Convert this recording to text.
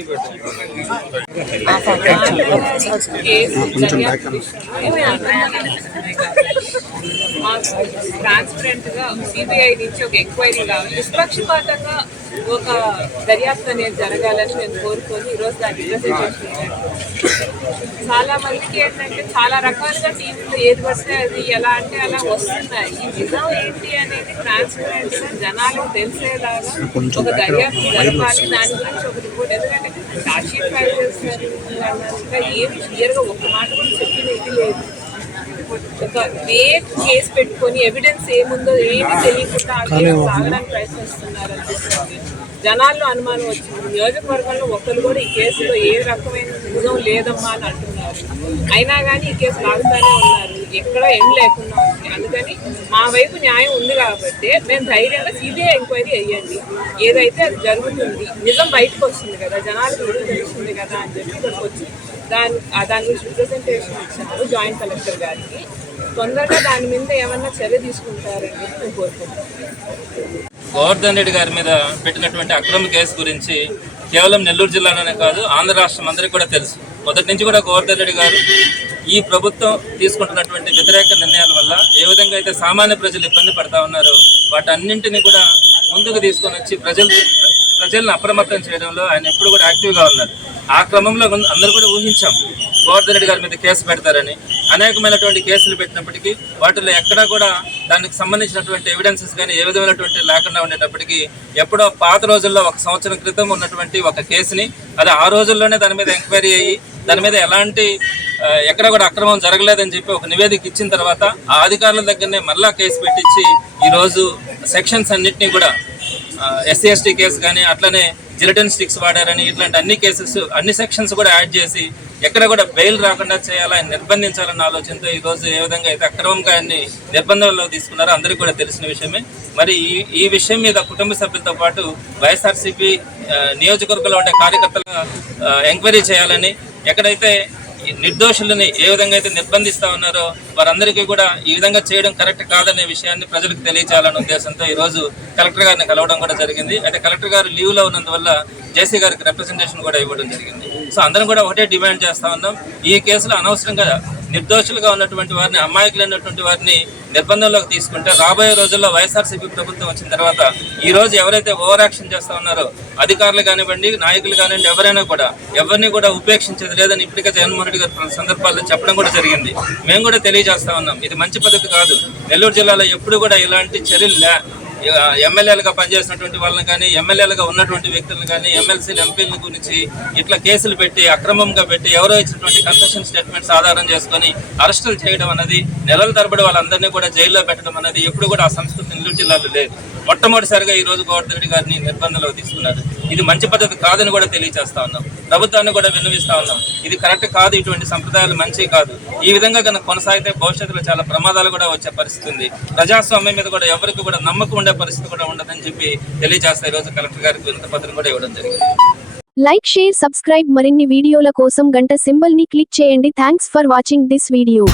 ভালোই করছে కేసు దర్యాప్తు ట్రాన్స్పరెంట్గా సిబిఐ నుంచి ఒక ఎంక్వైరీ కావాలి నిష్పక్షపాతంగా ఒక దర్యాప్తు అనేది జరగాలని నేను కోరుకొని ఈరోజు దాన్ని రిప్రజెంటేషన్ చాలా మందికి ఏంటంటే చాలా రకాలుగా టీవీలో ఏది వస్తే అది ఎలా అంటే అలా వస్తున్నాయి ఈ నిజం ఏంటి అనేది ట్రాన్స్పరెంట్గా జనాలకు తెలిసేలాగా ఒక దర్యాప్తు జరపాలి దాని గురించి ఒక రిపోర్ట్ ఎందుకంటే చార్జ్షీట్ ఫైల్ చేస్తారు అన్నట్టుగా ఏమి క్లియర్గా ఒక మాట కూడా చెప్పిన ఇది లేదు. ఒక రేప్ కేసు పెట్టుకొని ఎవిడెన్స్ ఏముందో ఏమీ తెలియకుండా ఆ కేసు సాగడానికి ప్రయత్నిస్తున్నారు అనిపిస్తుంది జనాల్లో అనుమానం వచ్చింది. నియోజకవర్గంలో ఒక్కరు కూడా ఈ కేసులో ఏ రకమైన నిజం లేదమ్మా అని అంటున్నారు. అయినా కానీ ఈ కేసు లాగుతానే ఉన్నారు. ఎక్కడ ఏం లేకుండా అందుకని మా వైపు న్యాయం ఉంది కాబట్టి మేము ధైర్యంగా సిబిఐ ఎంక్వైరీ అయ్యండి. ఏదైతే అది జరుగుతుంది నిజం బయటకు వస్తుంది కదా జనాలకు కూడా తెలుస్తుంది కదా అని చెప్పి ఇక్కడికి వచ్చి దాని దాని గురించి రిప్రజెంటేషన్ ఇచ్చారు జాయింట్ కలెక్టర్ గారికి. తొందరగా దాని మీద ఏమన్నా చర్య తీసుకుంటారని చెప్పి మేము కోరుకుంటాం గోవర్ధన్ రెడ్డి గారి మీద పెట్టినటువంటి అక్రమ కేసు గురించి కేవలం నెల్లూరు జిల్లాలోనే కాదు ఆంధ్ర రాష్ట్రం అందరికీ కూడా తెలుసు. మొదటి నుంచి కూడా గోవర్ధన్ రెడ్డి గారు ఈ ప్రభుత్వం తీసుకుంటున్నటువంటి వ్యతిరేక నిర్ణయాల వల్ల ఏ విధంగా అయితే సామాన్య ప్రజలు ఇబ్బంది పడతా ఉన్నారో వాటన్నింటినీ కూడా ముందుకు తీసుకొని వచ్చి ప్రజలు ప్రజలను అప్రమత్తం చేయడంలో ఆయన ఎప్పుడు కూడా యాక్టివ్గా ఉన్నారు. ఆ క్రమంలో అందరూ కూడా ఊహించాం. గోవర్ధన్ రెడ్డి గారి మీద కేసు పెడతారని. అనేకమైనటువంటి కేసులు పెట్టినప్పటికీ వాటిలో ఎక్కడా కూడా దానికి సంబంధించినటువంటి ఎవిడెన్సెస్ కానీ ఏ విధమైనటువంటి లేకుండా ఉండేటప్పటికీ ఎప్పుడో పాత రోజుల్లో ఒక సంవత్సరం క్రితం ఉన్నటువంటి ఒక కేసుని అది ఆ రోజుల్లోనే దాని మీద ఎంక్వైరీ అయ్యి దాని మీద ఎలాంటి ఎక్కడ కూడా అక్రమం జరగలేదని చెప్పి ఒక నివేదిక ఇచ్చిన తర్వాత ఆ అధికారుల దగ్గరనే మళ్ళా కేసు పెట్టించి ఈరోజు సెక్షన్స్ అన్నింటినీ కూడా ఎస్సీ ఎస్టీ కేసు కానీ అట్లనే జిలటన్ స్టిక్స్ వాడారని ఇట్లాంటి అన్ని కేసెస్ అన్ని సెక్షన్స్ కూడా యాడ్ చేసి ఎక్కడ కూడా బెయిల్ రాకుండా చేయాలని నిర్బంధించాలన్న ఆలోచనతో ఈరోజు ఏ విధంగా అయితే అక్రమంగా అన్ని నిర్బంధంలో తీసుకున్నారో అందరికీ కూడా తెలిసిన విషయమే. మరి ఈ ఈ విషయం మీద కుటుంబ సభ్యులతో పాటు వైఎస్ఆర్సీపీ నియోజకవర్గంలో ఉండే కార్యకర్తల ఎంక్వైరీ చేయాలని ఎక్కడైతే నిర్దోషులని ఏ విధంగా అయితే నిర్బంధిస్తా ఉన్నారో వారందరికీ కూడా ఈ విధంగా చేయడం కరెక్ట్ కాదనే విషయాన్ని ప్రజలకు తెలియజేయాలనే ఉద్దేశంతో ఈ రోజు కలెక్టర్ గారిని కలవడం కూడా జరిగింది. అయితే కలెక్టర్ గారు లీవ్లో ఉన్నందువల్ల జేసీ గారికి రిప్రజెంటేషన్ కూడా ఇవ్వడం జరిగింది. సో అందరం కూడా ఒకటే డిమాండ్ చేస్తా ఉన్నాం. ఈ కేసులో అనవసరంగా నిర్దోషులుగా ఉన్నటువంటి వారిని అమాయకులైనటువంటి వారిని నిర్బంధంలోకి తీసుకుంటే రాబోయే రోజుల్లో వైఎస్ఆర్సీపీ ప్రభుత్వం వచ్చిన తర్వాత ఈ రోజు ఎవరైతే ఓవర్ యాక్షన్ చేస్తా ఉన్నారో అధికారులు కానివ్వండి నాయకులు కానివ్వండి ఎవరైనా కూడా ఎవరిని కూడా ఉపేక్షించేది లేదని ఇప్పటికే జగన్మోహన్ రెడ్డి గారు సందర్భాల్లో చెప్పడం కూడా జరిగింది. మేము కూడా తెలియజేస్తా ఉన్నాం. ఇది మంచి పద్ధతి కాదు. నెల్లూరు జిల్లాలో ఎప్పుడు కూడా ఇలాంటి చర్యలు లే ఎమ్మెల్యేలుగా పనిచేసినటువంటి వాళ్ళని కానీ ఎమ్మెల్యేలుగా ఉన్నటువంటి వ్యక్తులను కానీ ఎమ్మెల్సీలు ఎంపీల గురించి ఇట్లా కేసులు పెట్టి అక్రమంగా పెట్టి ఎవరో ఇచ్చినటువంటి కన్సెషన్ స్టేట్మెంట్స్ ఆధారం చేసుకొని అరెస్టులు చేయడం అనేది నెలల తరబడి వాళ్ళందరినీ కూడా జైల్లో పెట్టడం అనేది ఎప్పుడు కూడా ఆ సంస్కృతి నెల్లూరు జిల్లాలో లేదు. మొట్టమొదటిసారిగా ఈ రోజు గోవర్ధన్ రెడ్డి గారిని నిర్బంధంలో తీసుకున్నారు. ఇది మంచి పద్ధతి కాదని కూడా తెలియజేస్తా ఉన్నాం. ప్రభుత్వాన్ని కూడా విన్నవిస్తా ఉన్నాం. ఇది కరెక్ట్ కాదు ఇటువంటి సంప్రదాయాలు మంచి కాదు. ఈ విధంగా కనుక కొనసాగితే భవిష్యత్తులో చాలా ప్రమాదాలు కూడా వచ్చే పరిస్థితి ఉంది. ప్రజాస్వామ్యం మీద కూడా ఎవరికి కూడా నమ్మకం ఉండే పరిస్థితి కూడా ఉండదని చెప్పి తెలియజేస్తా ఈ రోజు కలెక్టర్ గారికి వినత పత్రం కూడా ఇవ్వడం జరిగింది. లైక్ షేర్ సబ్స్క్రైబ్ మరిన్ని వీడియోల కోసం గంట సింబల్ని క్లిక్ చేయండి. Thanks for watching this video.